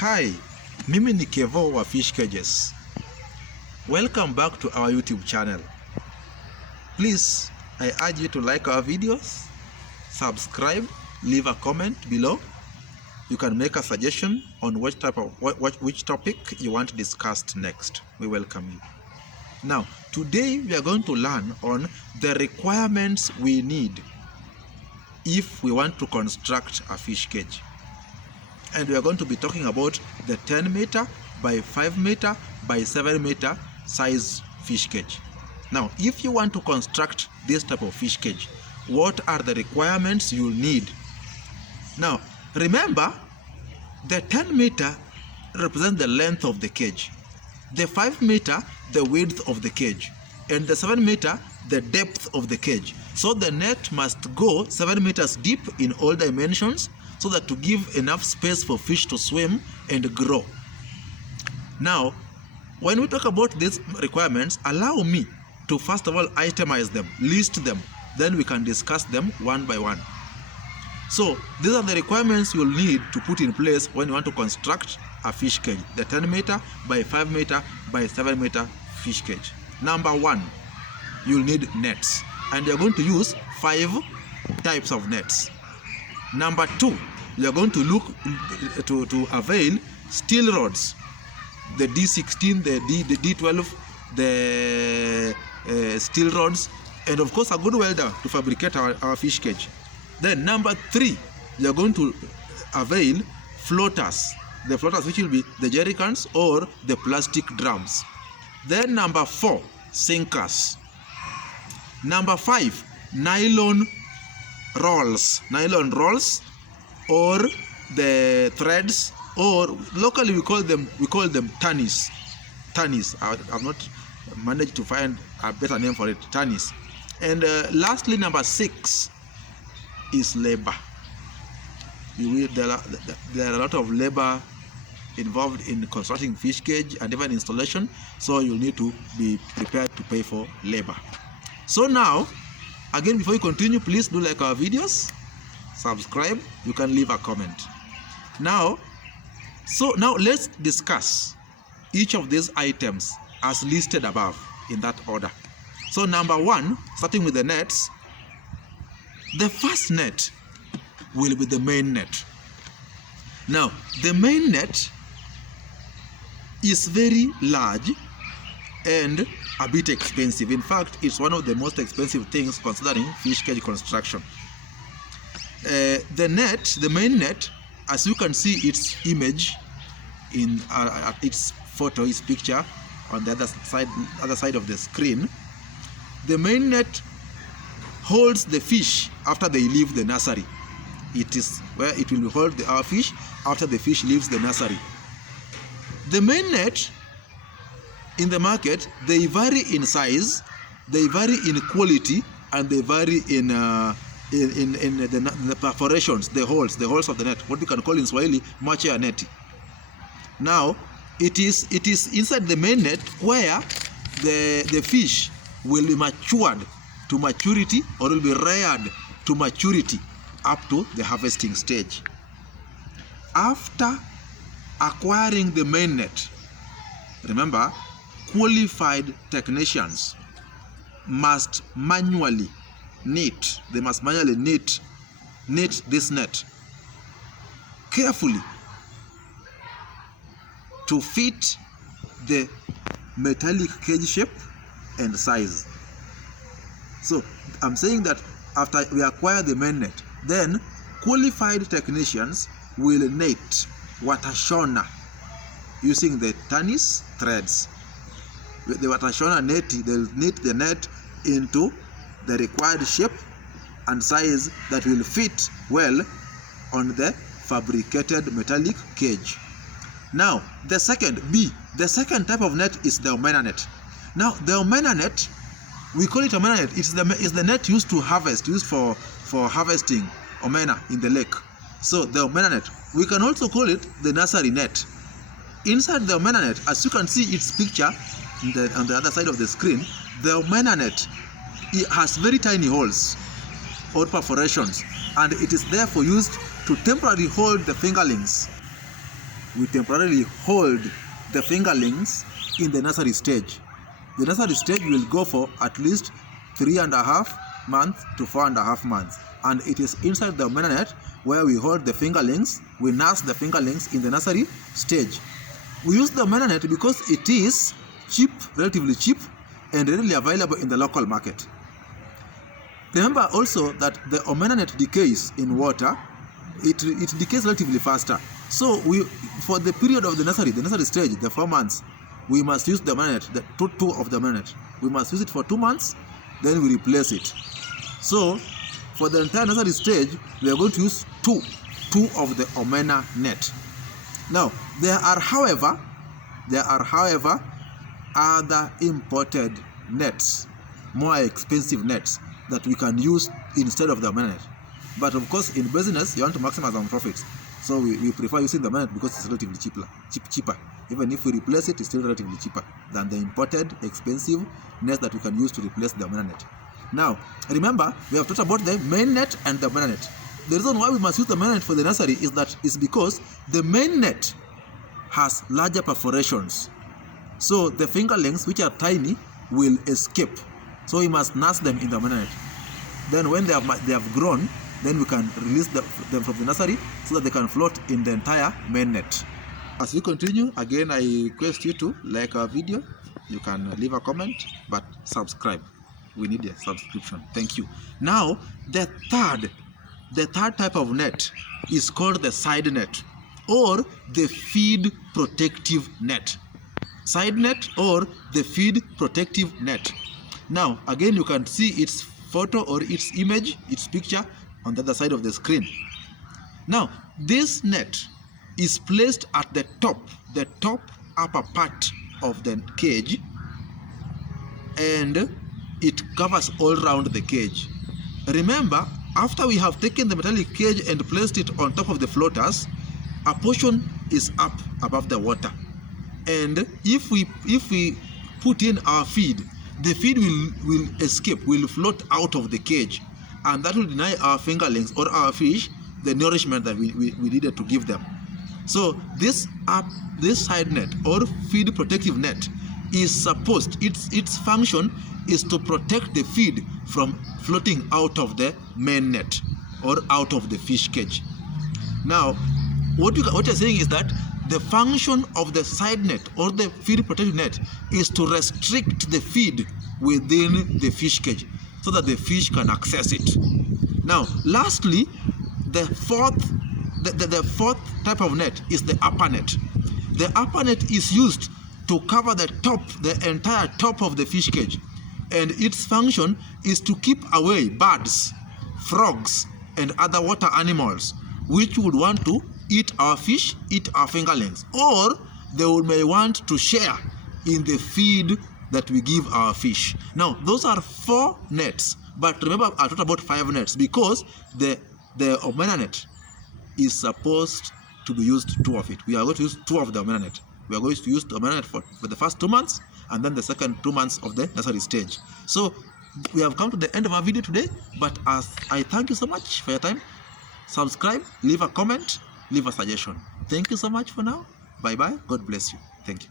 Hi, mimi ni Kevo wa Fish Cages. Welcome back to our YouTube channel. Please, I urge you to like our videos, subscribe, leave a comment below. You can make a suggestion on which topic you want discussed next. We welcome you. Now, today we are going to learn on the requirements we need if we want to construct a fish cage. And we are going to be talking about the 10 meter by 5 meter by 7 meter size fish cage. Now, if you want to construct this type of fish cage, what are the requirements you'll need? Now, remember, the 10 meter represents the length of the cage, the 5 meter, the width of the cage, and the 7 meter, the depth of the cage. So the net must go 7 meters deep in all dimensions, so that to give enough space for fish to swim and grow. Now, when we talk about these requirements, allow me to first of all itemize them, list them, then we can discuss them one by one. So, these are the requirements you'll need to put in place when you want to construct a fish cage, the 10 meter by 5 meter by 7 meter fish cage. Number one, you'll need nets, and you're going to use 5 types of nets. Number two, you are going to look to avail steel rods, the D16, the D12, the steel rods, and of course a good welder to fabricate our fish cage. Then number three, you are going to avail floaters, the floaters which will be the jerry cans or the plastic drums. Then number four, sinkers. Number five, nylon rolls or the threads, or locally we call them tunnies. I've not managed to find a better name for it, tunnies. And lastly, number six is labor. There are a lot of labor involved in constructing fish cage and even installation, so you'll need to be prepared to pay for labor. So now, again, before you continue, please do like our videos, subscribe, you can leave a comment. Now let's discuss each of these items as listed above in that order. So number one, starting with the nets, the first net will be the main net. Now, the main net is very large and a bit expensive. In fact, it's one of the most expensive things considering fish cage construction. The main net, as you can see its image in its photo, its picture on the other side of the screen, the main net holds the fish after they leave the nursery. It is where it will hold our fish after the fish leaves the nursery. The main net in the market, they vary in size, they vary in quality, and they vary in the perforations, the holes of the net, what we can call in Swahili macho ya neti. Now, it is inside the main net where the fish will be matured to maturity, or will be reared to maturity up to the harvesting stage. After acquiring the main net, remember, qualified technicians must manually knit this net carefully to fit the metallic cage shape and size. So I'm saying that after we acquire the main net, then qualified technicians will knit watashona using the tunnies threads. With the watashona net, they'll knit the net into the required shape and size that will fit well on the fabricated metallic cage. Now, the second type of net is the omena net. Now, the omena net, we call it omena net. It's the net used to harvest, used for harvesting omena in the lake. So the omena net, we can also call it the nursery net. Inside the omena net, as you can see its picture on the other side of the screen, the omena net, it has very tiny holes or perforations, and it is therefore used to temporarily hold the fingerlings we temporarily hold the fingerlings in the nursery stage. The nursery stage will go for at least 3.5 months to 4.5 months, and it is inside the omena net where we hold the fingerlings, we nurse the fingerlings in the nursery stage. We use the omena net because it is cheap, relatively cheap, and readily available in the local market. Remember also that the omena net decays in water. It decays relatively faster. So for the period of the nursery stage, the 4 months, we must use the omena net, the two of the omena net. We must use it for 2 months, then we replace it. So for the entire nursery stage, we are going to use two of the omena net. Now there are however other imported nets, more expensive nets that we can use instead of the omena net. But of course, in business, you want to maximize our profits. So we prefer using the omena net because it's relatively cheaper. Even if we replace it, it's still relatively cheaper than the imported expensive nets that we can use to replace the omena net. Now, remember, we have talked about the main net and the omena net. The reason why we must use the omena net for the nursery is because the main net has larger perforations. So the fingerlings, which are tiny, will escape. So we must nurse them in the omena net. Then when they have grown, then we can release them from the nursery so that they can float in the entire main net. As we continue, again I request you to like our video. You can leave a comment, but subscribe. We need a subscription. Thank you. Now the third type of net is called the side net or the feed protective net. Side net or the feed protective net. Now again, you can see its photo or its image, its picture on the other side of the screen. Now this net is placed at the top upper part of the cage, and it covers all around the cage. Remember, after we have taken the metallic cage and placed it on top of the floaters, a portion is up above the water, and if we put in our feed, the feed will escape, will float out of the cage, and that will deny our fingerlings or our fish the nourishment that we needed to give them. So this side net or feed protective net is supposed, its function is to protect the feed from floating out of the main net or out of the fish cage. Now what you're saying is that the function of the side net or the feed protective net is to restrict the feed within the fish cage so that the fish can access it. Now lastly, the fourth type of net is the upper net. The upper net is used to cover the entire top of the fish cage, and its function is to keep away birds, frogs, and other water animals which would want to eat our fish, eat our fingerlings, or they may want to share in the feed that we give our fish. Now those are 4 nets, but remember I talked about 5 nets because the omena net is supposed to be used 2 of it. We are going to use 2 of the omena net. We are going to use the omena net for the first 2 months and then the second 2 months of the nursery stage. So we have come to the end of our video today, but as I thank you so much for your time. Subscribe, leave a comment, leave a suggestion. Thank you so much for now. Bye bye. God bless you. Thank you.